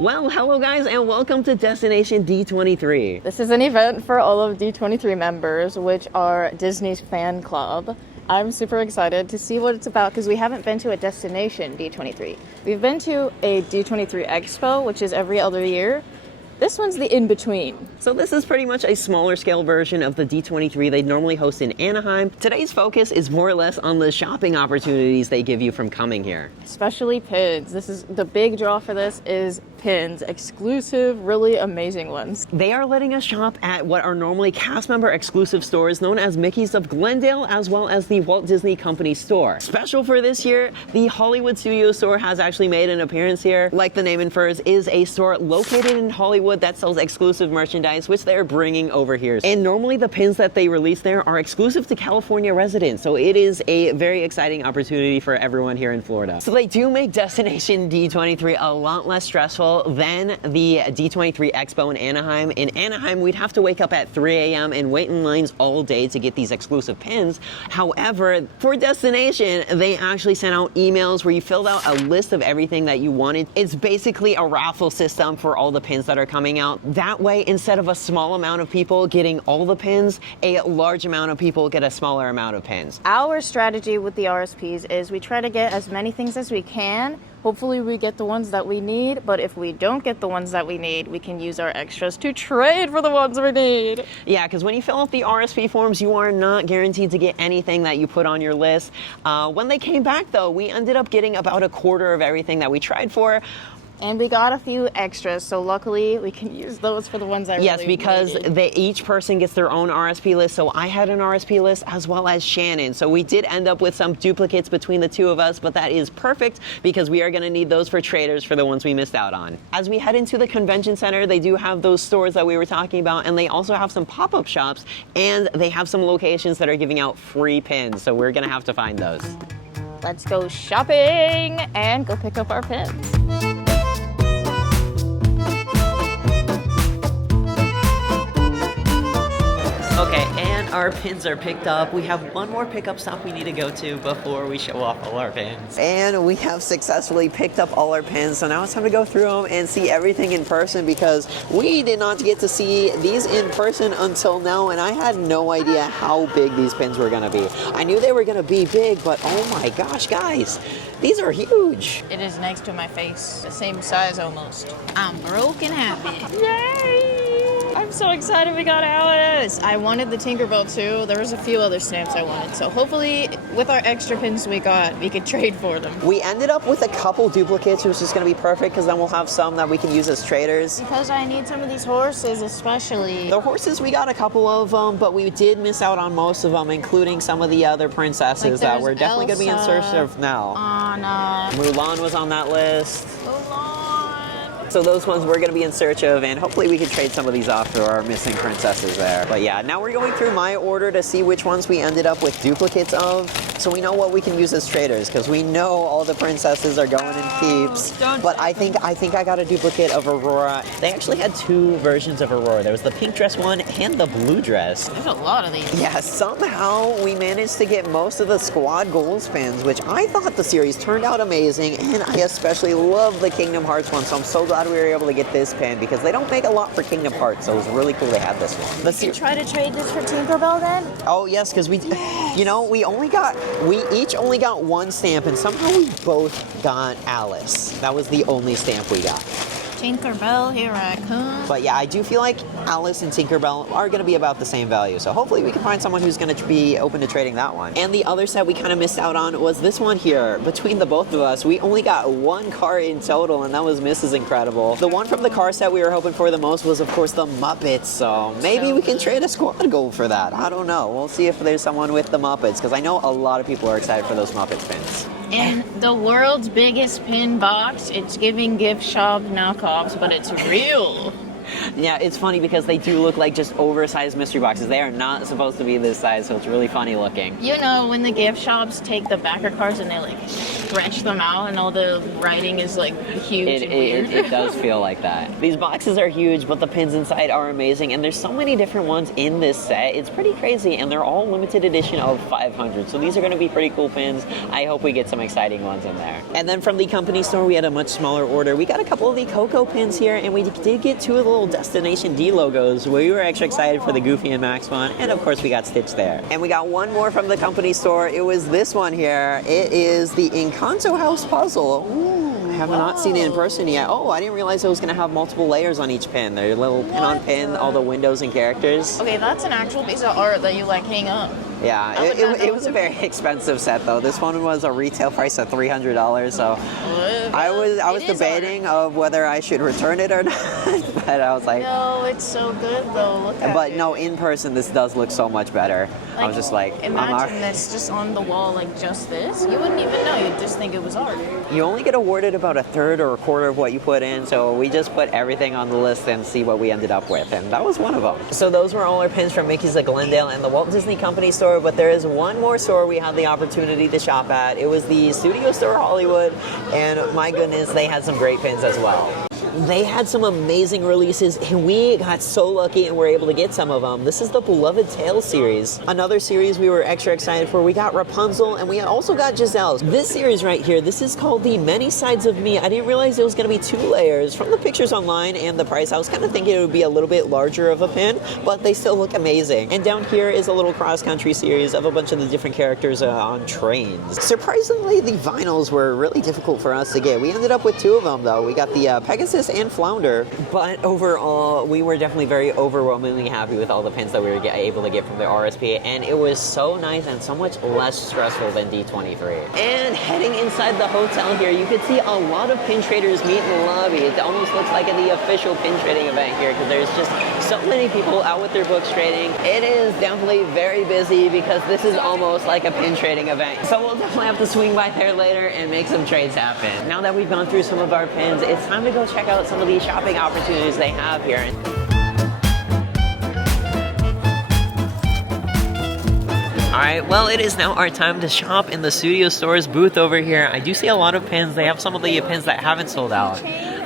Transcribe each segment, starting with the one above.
Well, hello guys and welcome to Destination D23. This is an event for all of D23 members, which are Disney's fan club. I'm super excited to see what it's about because we haven't been to a Destination D23. We've been to a D23 Expo, which is every other year. This one's the in-between. So this is pretty much a smaller scale version of the D23 they'd normally host in Anaheim. Today's focus is more or less on the shopping opportunities they give you from coming here. Especially pins. This is the big draw for this is pins, exclusive, really amazing ones. They are letting us shop at what are normally cast member exclusive stores known as Mickey's of Glendale, as well as the Walt Disney Company store. Special for this year, the Hollywood Studios store has actually made an appearance here. Like the name infers, is a store located in Hollywood that sells exclusive merchandise, which they're bringing over here. And normally the pins that they release there are exclusive to California residents, so it is a very exciting opportunity for everyone here in Florida. So they do make Destination D23 a lot less stressful than the D23 Expo in Anaheim. In Anaheim, we'd have to wake up at 3 a.m. and wait in lines all day to get these exclusive pins. However, for Destination, they actually sent out emails where you filled out a list of everything that you wanted. It's basically a raffle system for all the pins that are coming out. That way, instead of a small amount of people getting all the pins, a large amount of people get a smaller amount of pins. Our strategy with the RSPs is we try to get as many things as we can. Hopefully we get the ones that we need, but if we don't get the ones that we need, we can use our extras to trade for the ones we need. Yeah, because when you fill out the RSP forms, you are not guaranteed to get anything that you put on your list. When they came back, though, we ended up getting about a quarter of everything that we tried for. And we got a few extras, so luckily we can use those for the ones I really Yes, because each person gets their own RSP list, so I had an RSP list as well as Shannon. So we did end up with some duplicates between the two of us, but that is perfect because we are going to need those for traders for the ones we missed out on. As we head into the convention center, they do have those stores that we were talking about, and they also have some pop-up shops, and they have some locations that are giving out free pins, so we're going to have to find those. Let's go shopping and go pick up our pins. Okay, and our pins are picked up. We have one more pickup stop we need to go to before we show off all our pins. And we have successfully picked up all our pins, so now it's time to go through them and see everything in person because we did not get to see these in person until now, and I had no idea how big these pins were gonna be. I knew they were gonna be big, but oh my gosh, guys, these are huge. It is next to my face, the same size almost. I'm broke and happy. Yay! I'm so excited we got Alice. I wanted the Tinkerbell too. There was a few other stamps I wanted. So hopefully with our extra pins we got, we could trade for them. We ended up with a couple duplicates, which is going to be perfect because then we'll have some that we can use as traders. Because I need some of these horses especially. The horses, we got a couple of them, but we did miss out on most of them, including some of the other princesses that we're definitely going to be in search of now. Anna. Mulan was on that list. Mulan. So those ones we're going to be in search of, and hopefully we can trade some of these off for our missing princesses there. But yeah, now we're going through my order to see which ones we ended up with duplicates of, so we know what we can use as traders, because we know all the princesses are going in keeps. But I think I got a duplicate of Aurora. They actually had two versions of Aurora. There was the pink dress one and the blue dress. There's a lot of these. Yeah, somehow we managed to get most of the Squad Gold pins, which I thought the series turned out amazing, and I especially love the Kingdom Hearts one, so I'm so glad we were able to get this pin because they don't make a lot for Kingdom Hearts, so it was really cool they had this one. Did you try to trade this for Tinkerbell then? Oh yes, because you know, we each only got one stamp, and somehow we both got Alice. That was the only stamp we got. Tinkerbell, here I come. But yeah, I do feel like Alice and Tinkerbell are going to be about the same value. So hopefully we can find someone who's going to be open to trading that one. And the other set we kind of missed out on was this one here. Between the both of us, we only got one card in total, and that was Mrs. Incredible. The one from the car set we were hoping for the most was, of course, the Muppets. So maybe we can trade a Squad Gold for that. I don't know. We'll see if there's someone with the Muppets, because I know a lot of people are excited for those Muppets pins. In the world's biggest pin box, it's giving gift shop knockoffs, but it's real. Yeah, it's funny because they do look like just oversized mystery boxes. They are not supposed to be this size, so it's really funny looking. You know, when the gift shops take the backer cards and they like stretch them out and all the writing is like huge and weird. It does feel like that. These boxes are huge, but the pins inside are amazing, and there's so many different ones in this set. It's pretty crazy, and they're all limited edition of 500. So these are going to be pretty cool pins. I hope we get some exciting ones in there. And then from the company store, we had a much smaller order. We got a couple of the Coco pins here, and we did get 2 of the little Destination D logos. We were extra excited for the Goofy and Max one, and of course we got Stitch there. And we got one more from the company store. It was this one here. It is the Encanto House puzzle. Ooh. I have not seen it in person yet. Oh, I didn't realize it was going to have multiple layers on each pin. They're little pin on pin, all the windows and characters. Okay, that's an actual piece of art that you like hang up. Yeah, it was a very expensive set though. This one was a retail price of $300, so I was debating of whether I should return it or not. But I was like, no, it's so good though. Look at it. But no, in person this does look so much better. I was just like, imagine this just on the wall, like just this. You wouldn't even know. You'd just think it was art. You only get awarded about a third or a quarter of what you put in, so we just put everything on the list and see what we ended up with, and that was one of them. So those were all our pins from Mickey's of Glendale and the Walt Disney Company store, but there is one more store we had the opportunity to shop at. It was the Studio Store Hollywood, and my goodness, they had some great pins as well. They had some amazing releases, and we got so lucky and were able to get some of them. This is the Beloved Tales series. Another series we were extra excited for. We got Rapunzel, and we also got Giselle's. This series right here, this is called The Many Sides of Me. I didn't realize it was going to be 2 layers. From the pictures online and the price, I was kind of thinking it would be a little bit larger of a pin, but they still look amazing. And down here is a little cross-country series of a bunch of the different characters on trains. Surprisingly, the vinyls were really difficult for us to get. We ended up with 2 of them, though. We got the Pegasus and Flounder, but overall we were definitely very overwhelmingly happy with all the pins that we were able to get from the RSP, and it was so nice and so much less stressful than D23. And heading inside the hotel here, you could see a lot of pin traders meet in the lobby. It almost looks like the official pin trading event here because there's just so many people out with their books trading. It is definitely very busy because this is almost like a pin trading event. So we'll definitely have to swing by there later and make some trades happen. Now that we've gone through some of our pins, it's time to go check out some of the shopping opportunities they have here. Alright, well, it is now our time to shop in the Studio Store's booth over here. I do see a lot of pins. They have some of the pins that haven't sold out.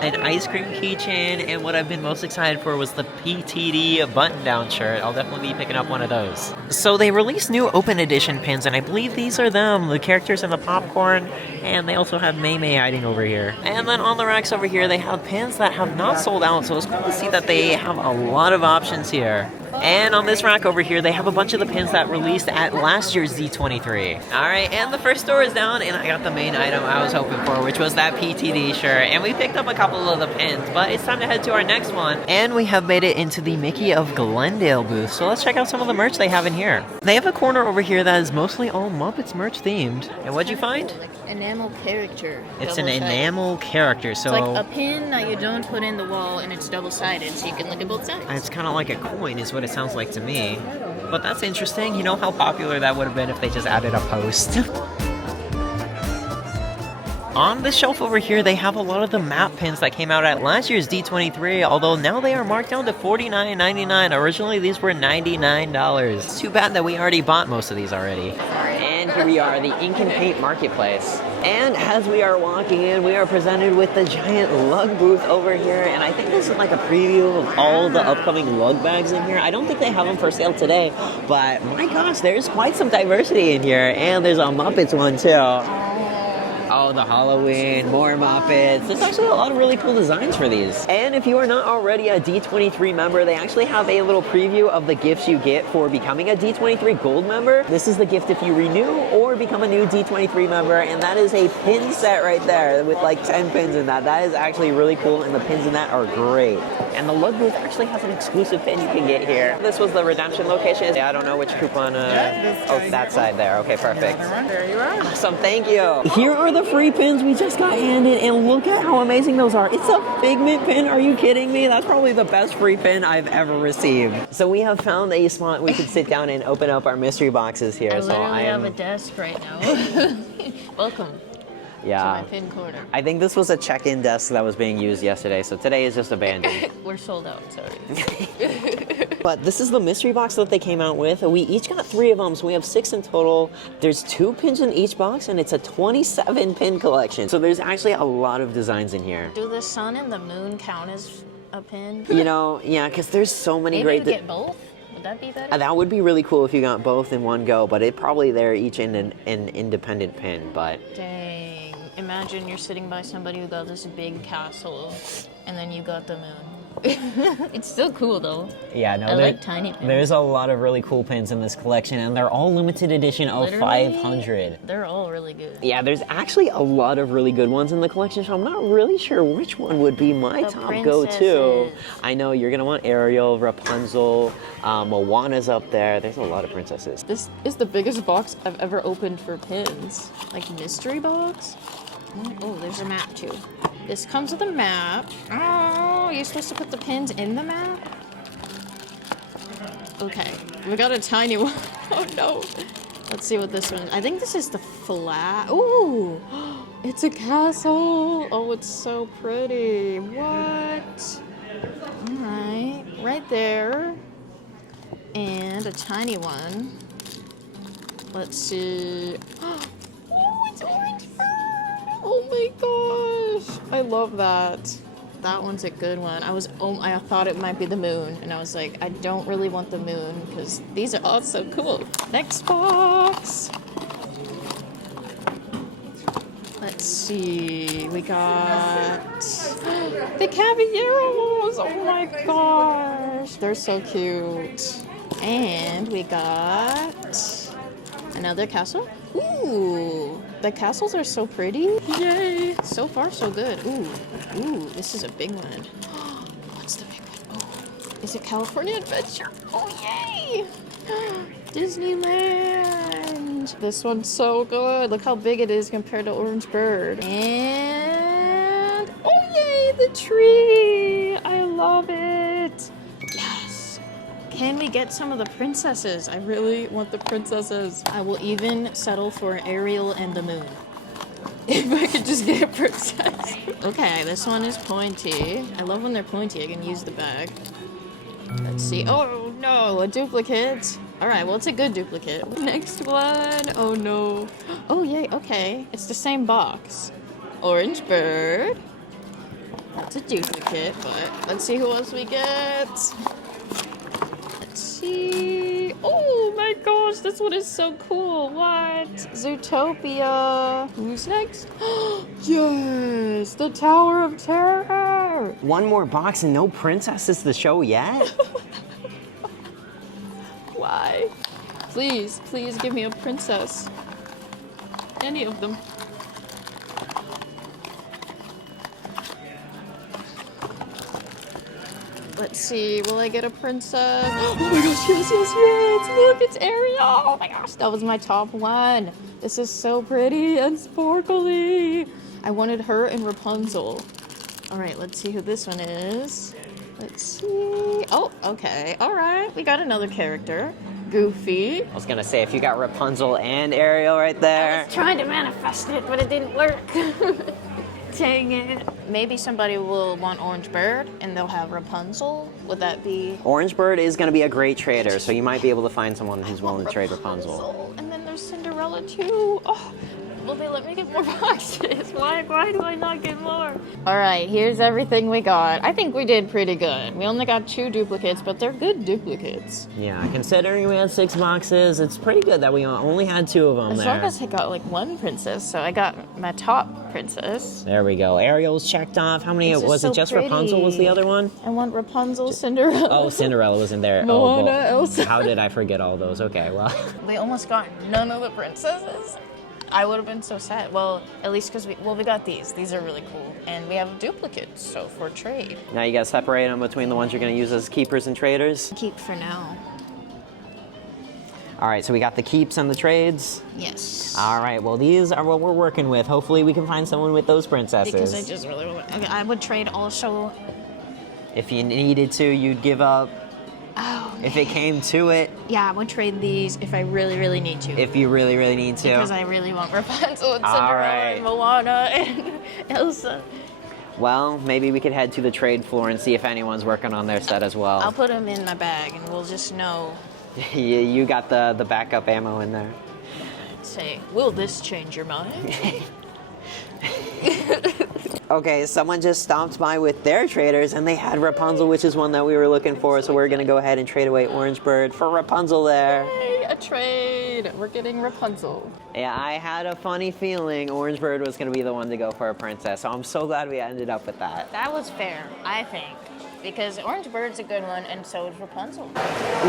An ice cream keychain, and what I've been most excited for was the PTD button-down shirt. I'll definitely be picking up one of those. So they released new open edition pins, and I believe these are them, the characters in the popcorn, and they also have May May hiding over here. And then on the racks over here, they have pins that have not sold out, so it's cool to see that they have a lot of options here. And on this rack over here, they have a bunch of the pins that released at last year's D23. Alright, and the first store is down, and I got the main item I was hoping for, which was that PTD shirt. And we picked up a couple of the pins, but it's time to head to our next one. And we have made it into the Mickey of Glendale booth, so let's check out some of the merch they have in here. They have a corner over here that is mostly all Muppets merch themed. And what'd you find? Like enamel character. It's an enamel character, so... It's like a pin that you don't put in the wall, and it's double-sided, so you can look at both sides. It's kind of like a coin is what it sounds like to me. But that's interesting. You know how popular that would have been if they just added a post. On the shelf over here, they have a lot of the map pins that came out at last year's D23, although now they are marked down to $49.99. Originally, these were $99. It's too bad that we already bought most of these already. And here we are, the Ink and Paint Marketplace. And as we are walking in, we are presented with the giant lug booth over here, and I think this is like a preview of all the upcoming lug bags in here. I don't think they have them for sale today, but my gosh, there's quite some diversity in here, and there's a Muppets one too. Oh, the Halloween, more Muppets. There's actually a lot of really cool designs for these. And if you are not already a D23 member, they actually have a little preview of the gifts you get for becoming a D23 Gold member. This is the gift if you renew or become a new D23 member, and that is a pin set right there with like 10 pins in that. That is actually really cool, and the pins in that are great. And the lug booth actually has an exclusive pin you can get here. This was the redemption location. Yeah, I don't know which coupon. Oh, that side there. Okay, perfect. There you are. Awesome, thank you. Here are the free pins we just got handed, and look at how amazing those are. It's a Figment pin. Are you kidding me? That's probably the best free pin I've ever received. So we have found a spot we could sit down and open up our mystery boxes here. I have a desk right now. Welcome. Yeah. To my pin corner. I think this was a check-in desk that was being used yesterday, so today is just abandoned. We're sold out, sorry. But this is the mystery box that they came out with. We each got 3 of them, so we have 6 in total. There's 2 pins in each box, and it's a 27 pin collection. So there's actually a lot of designs in here. Do the sun and the moon count as a pin? You know, yeah, because there's so many Maybe great... you get both? Would that be better? That would be really cool if you got both in one go, but they're each in an independent pin, but... Dang. Imagine you're sitting by somebody who got this big castle, and then you got the moon. It's still cool though. Yeah, no, I like tiny pins. There's a lot of really cool pins in this collection, and they're all limited edition of Literally, 500. They're all really good. Yeah, there's actually a lot of really good ones in the collection, so I'm not really sure which one would be my The top go-to. princesses. I know you're gonna want Ariel, Rapunzel, Moana's up there. There's a lot of princesses. This is the biggest box I've ever opened for pins. Like mystery box? Oh, there's a map too. This comes with a map. Oh, you're supposed to put the pins in the map? Okay, we got a tiny one. Oh no. Let's see what this one is. I think this is the flag. Ooh, it's a castle. Oh, it's so pretty. What? All right, right there. And a tiny one. Let's see. Oh, it's orange fur. Oh my gosh. I love that. That one's a good one. I thought it might be the moon, and I was like, I don't really want the moon because these are all so cool. Next box. Let's see. We got the caballeros. Oh my gosh. They're so cute. And we got another castle. Ooh, the castles are so pretty. Yay. So far, so good. Ooh, this is a big one. What's the big one? Oh, is it California Adventure? Oh, yay. Disneyland. This one's so good. Look how big it is compared to Orange Bird. And, oh, yay, the tree. I love it. Yes. Can we get some of the princesses? I really want the princesses. I will even settle for Ariel and the moon. If I could just get a princess. Okay, this one is pointy. I love when they're pointy. I can use the bag. Let's see. Oh no, a duplicate. All right, well, it's a good duplicate. Next one. Oh no. Oh yay, okay. It's the same box. Orange Bird. That's a duplicate, but let's see who else we get. Let's see. Oh my gosh, this one is so cool. What? Zootopia. Who's next? Yes, the Tower of Terror. One more box and no princesses to show yet? Why? Please, please give me a princess. Any of them. Let's see, will I get a princess? Oh my gosh, yes. Look, it's Ariel. Oh my gosh, that was my top one. This is so pretty and sparkly. I wanted her and Rapunzel. All right, let's see who this one is. Let's see. Oh, okay. All right, we got another character. Goofy. I was gonna say, if you got Rapunzel and Ariel right there. I was trying to manifest it, but it didn't work. Dang it. Maybe somebody will want Orange Bird and they'll have Rapunzel. Would that be? Orange Bird is gonna be a great trader, so you might be able to find someone who's willing to trade Rapunzel. And then there's Cinderella too. Oh, will they let me get more boxes? Why do I not get more? All right, here's everything we got. I think we did pretty good. We only got 2 duplicates, but they're good duplicates. Yeah, considering we had 6 boxes, it's pretty good that we only had 2 of them As there. long as I got like 1 princess, so I got my top princess. There we go. Ariel's checked off. How many This is was so it? Just pretty. Rapunzel was the other one? I want Rapunzel, Cinderella. Oh, Cinderella was in there. Moana, well, Elsa. How did I forget all those? Okay, well. We almost got none of the princesses. I would have been so sad. Well, at least because we got these. These are really cool. And we have duplicates, so for trade. Now you gotta separate them between the ones you're gonna use as keepers and traders. Keep for now. All right, so we got the keeps and the trades. Yes. All right, well, these are what we're working with. Hopefully we can find someone with those princesses. Because I just really want. Okay, I would trade also. If you needed to, you'd give up. Oh. If it came to it. Yeah, I would trade these if I really, really need to. If you really, really need to. Because I really want Rapunzel and All Cinderella right. and Moana and Elsa. Well, maybe we could head to the trade floor and see if anyone's working on their set as well. I'll put them in my bag and we'll just know. You got the backup ammo in there. Say, will this change your mind? Okay, someone just stopped by with their traders and they had Rapunzel, which is one that we were looking for, so we're gonna go ahead and trade away Orange Bird for Rapunzel there. Yay, a trade! We're getting Rapunzel. Yeah, I had a funny feeling Orange Bird was gonna be the one to go for a princess, so I'm so glad we ended up with that. That was fair, I think. Because Orange Bird's a good one, and so is Rapunzel.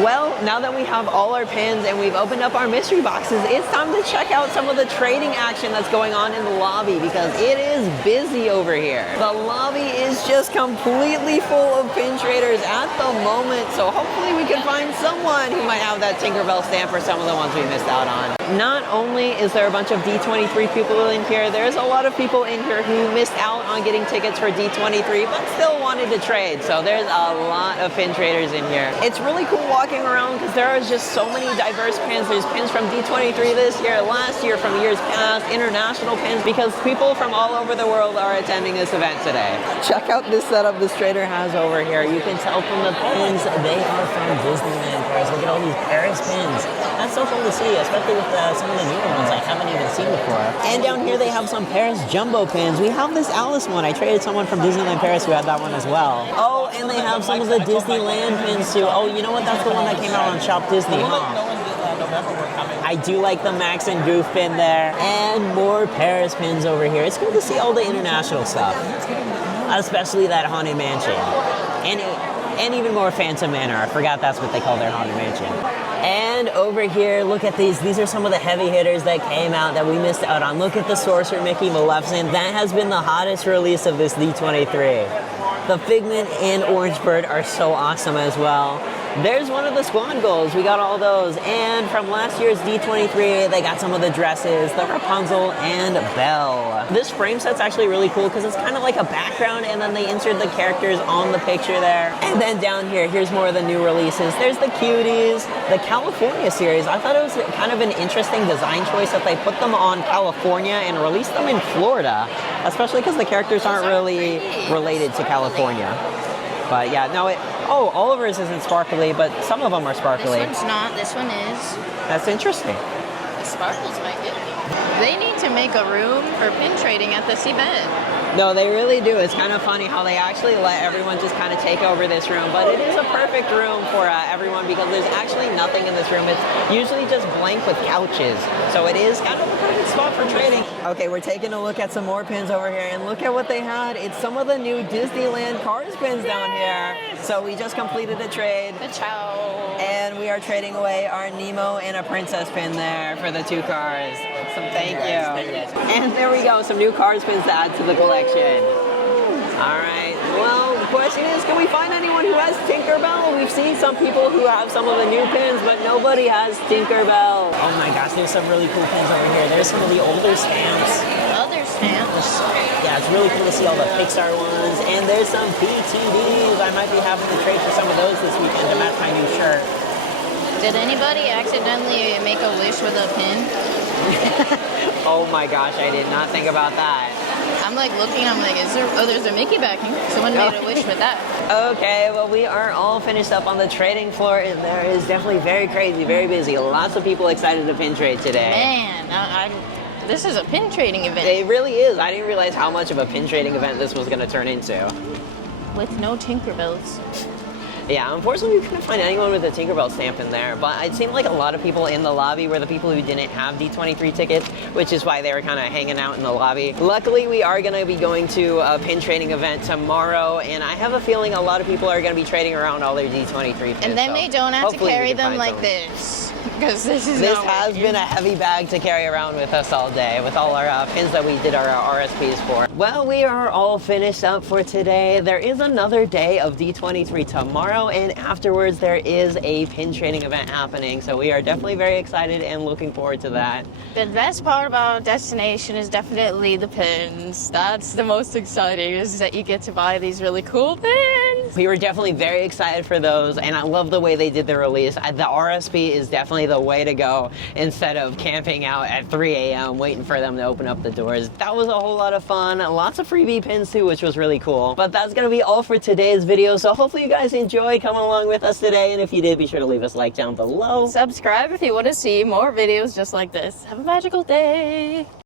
Well, now that we have all our pins and we've opened up our mystery boxes, it's time to check out some of the trading action that's going on in the lobby because it is busy over here. The lobby is just completely full of pin traders at the moment, so hopefully we can find someone who might have that Tinkerbell stamp for some of the ones we missed out on. Not only is there a bunch of D23 people in here, there's a lot of people in here who missed out on getting tickets for D23 but still wanted to trade. So there's a lot of pin traders in here. It's really cool walking around because there are just so many diverse pins. There's pins from D23 this year, last year, from years past, international pins, because people from all over the world are attending this event today. Check out this setup this trader has over here. You can tell from the pins they are from Disneyland Paris. Look at all these Paris pins. That's so cool to see, especially with some of the newer ones I haven't even seen before. And down here they have some Paris jumbo pins. We have this Alice one. I traded someone from Disneyland Paris who had that one as well. Oh, and they have some of the Disneyland pins too. Oh, you know what? That's the one that came out on Shop Disney, huh? I do like the Max and Goof pin there. And more Paris pins over here. It's cool to see all the international stuff. Especially that Haunted Mansion. And even more Phantom Manor. I forgot that's what they call their Haunted Mansion. And over here, look at these. These are some of the heavy hitters that came out that we missed out on. Look at the Sorcerer Mickey Maleficent. That has been the hottest release of this D23. The Figment and Orange Bird are so awesome as well. There's one of the Squad Goals. We got all those. And from last year's D23, they got some of the dresses, the Rapunzel and Belle. This frame set's actually really cool because it's kind of like a background and then they insert the characters on the picture there. And then down here, here's more of the new releases. There's the Cuties, the California series. I thought it was kind of an interesting design choice that they put them on California and released them in Florida, especially because the characters aren't really related to California. But yeah, no, Oliver's isn't sparkly, but some of them are sparkly. This one's not, this one is. That's interesting. The sparkles might get me. They need to make a room for pin trading at this event. No, they really do. It's kind of funny how they actually let everyone just kind of take over this room, but it is a perfect room for everyone because there's actually nothing in this room. It's usually just blank with couches, so it is kind of the perfect spot for trading. Okay, we're taking a look at some more pins over here, and look at what they had. It's some of the new Disneyland Cars pins down here. So we just completed a trade. Ciao. And we are trading away our Nemo and a Princess pin there for the two cars. So thank you. And there we go, some new Cars pins to add to the collection. All right, well, the question is, can we find anyone who has Tinkerbell? We've seen some people who have some of the new pins, but nobody has Tinkerbell. Oh my gosh, there's some really cool pins over here. There's some of the older stamps. Other stamps? Yeah, it's really cool to see all the Pixar ones. And there's some PTDs. I might be having to trade for some of those this weekend to match my new shirt. Did anybody accidentally make a wish with a pin? Oh my gosh, I did not think about that. I'm like looking, I'm like, there's a Mickey backing. Someone made a wish with that. Okay, well, we are all finished up on the trading floor, and there is definitely very crazy, very busy. Lots of people excited to pin trade today. Man, this is a pin trading event. It really is. I didn't realize how much of a pin trading event this was going to turn into. With no Tinkerbells. Yeah, unfortunately we couldn't find anyone with a Tinkerbell stamp in there, but it seemed like a lot of people in the lobby were the people who didn't have D23 tickets, which is why they were kind of hanging out in the lobby. Luckily, we are going to be going to a pin trading event tomorrow, and I have a feeling a lot of people are going to be trading around all their D23 pins. And then they don't have to carry them like this, because this has been a heavy bag to carry around with us all day, with all our pins that we did our RSPs for. Well, we are all finished up for today. There is another day of D23 tomorrow, and afterwards there is a pin trading event happening, so we are definitely very excited and looking forward to that. The best part about Destination is definitely the pins. That's the most exciting, is that you get to buy these really cool pins. freebies. We were definitely very excited for those, and I love the way they did the release. The RSP is definitely the way to go instead of camping out at 3 a.m. waiting for them to open up the doors. That was a whole lot of fun. Lots of freebie pins too, which was really cool. But that's gonna be all for today's video, so hopefully you guys enjoyed coming along with us today, and if you did, be sure to leave us a like down below. Subscribe if you want to see more videos just like this. Have a magical day.